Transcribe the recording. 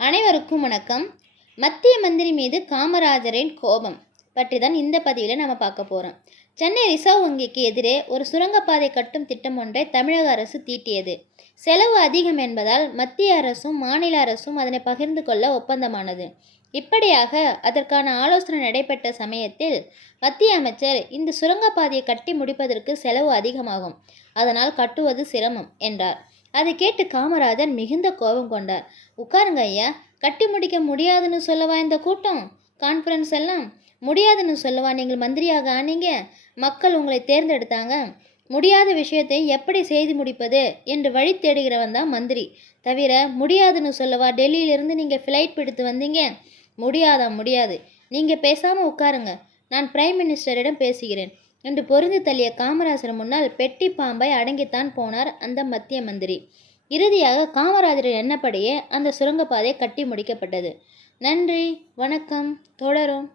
அனைவருக்கும் வணக்கம். மத்திய மந்திரி மீது காமராஜரின் கோபம் பற்றி தான் இந்த பதிவில் நம்ம பார்க்க போகிறோம் சென்னை ரிசர்வ் வங்கிக்கு எதிரே ஒரு சுரங்கப்பாதை கட்டும் திட்டம் ஒன்றை தமிழக அரசு தீட்டியது. செலவு அதிகம் என்பதால் மத்திய அரசும் மாநில அரசும் அதனை பகிர்ந்து கொள்ள ஒப்பந்தமானது. இப்படியாக அதற்கான ஆலோசனை நடைபெற்ற சமயத்தில் மத்திய அமைச்சர் இந்த சுரங்கப்பாதையை கட்டி முடிப்பதற்கு செலவு அதிகமாகும். அதனால் கட்டுவது சிரமம் என்றார். அதை கேட்டு காமராஜர் மிகுந்த கோபம் கொண்டார். உட்காருங்க ஐயா கட்டி முடிக்க முடியாதுன்னு சொல்லவா இந்த கூட்டம்? கான்ஃபரன்ஸ் எல்லாம்? முடியாதுன்னு சொல்லவா நீங்கள் மந்திரியாக ஆனீங்க? மக்கள் உங்களை தேர்ந்தெடுத்தாங்க. முடியாத விஷயத்தை எப்படி செய்து முடிப்பது? என்று வழி தேடுகிறவன் தான் மந்திரி. தவிர முடியாதுன்னு சொல்லவா டெல்லியிலிருந்து நீங்கள் ஃப்ளைட் பிடித்து வந்தீங்க? முடியாதா முடியாது. நீங்கள் பேசாமல் உட்காருங்க. நான் பிரைம் மினிஸ்டரிடம் பேசுகிறேன். என்று பொருந்து தள்ளிய காமராஜர் முன்னால் பெட்டி பாம்பை அடங்கித்தான் போனார் அந்த மத்திய மந்திரி. இறுதியாக காமராஜரின் எண்ணப்படியே அந்த சுரங்கப்பாதை கட்டி முடிக்கப்பட்டது. நன்றி வணக்கம் தொடரும்.